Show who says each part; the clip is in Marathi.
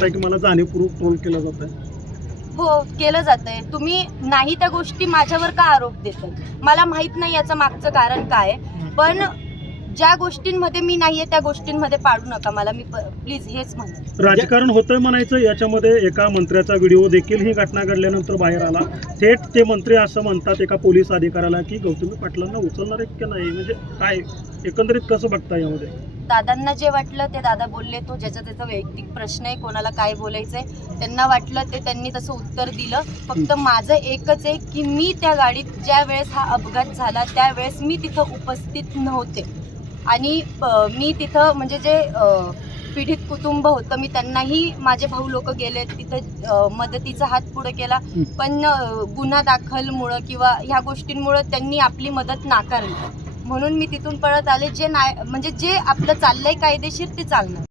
Speaker 1: म्हणताय की मला जाणीवपूर्वक ट्रोल केलं जात आहे
Speaker 2: हो केलं जात आहे तुम्ही नाही त्या गोष्टी माझ्यावर का आरोप देताय? मला माहीत नाही याचं मागचं कारण काय पण ज्या गोष्टींमध्ये मी नाहीये त्या गोष्टींमध्ये पाडू नका मला. मी प्लीज हेच म्हणते
Speaker 1: राजकारण होतंय म्हणायचं याच्यामध्ये एका मंत्र्याचा व्हिडिओ देखील ही घटना घडल्यानंतर बाहेर आला. थेट ते मंत्री असं म्हणतात एका पोलीस अधिकाऱ्याला की गौतमी पाटलांना उचलणार की नाही? म्हणजे काय? एकंदरीत कसं बघता यामध्ये?
Speaker 2: दादांना जे वाटलं ते दादा बोलले तो ज्याचा त्याचा वैयक्तिक प्रश्न आहे कोणाला काय बोलायचंय? त्यांना वाटलं ते त्यांनी तसं उत्तर दिलं. फक्त माझं एकच आहे की मी त्या गाडीत ज्या वेळेस हा अपघात झाला त्यावेळेस मी तिथं उपस्थित नव्हते. आणि मी तिथं म्हणजे जे पीडित कुटुंब होतं मी त्यांनाही माझे भाऊ लोक गेले तिथं मदतीचा हात पुढे केला. पण गुन्हा दाखलमुळं किंवा ह्या गोष्टींमुळं त्यांनी आपली मदत नाकारली. म्हणून मी तिथून पळत आले. जे नाही म्हणजे जे आपलं चाललंय कायदेशीर ते चालणार.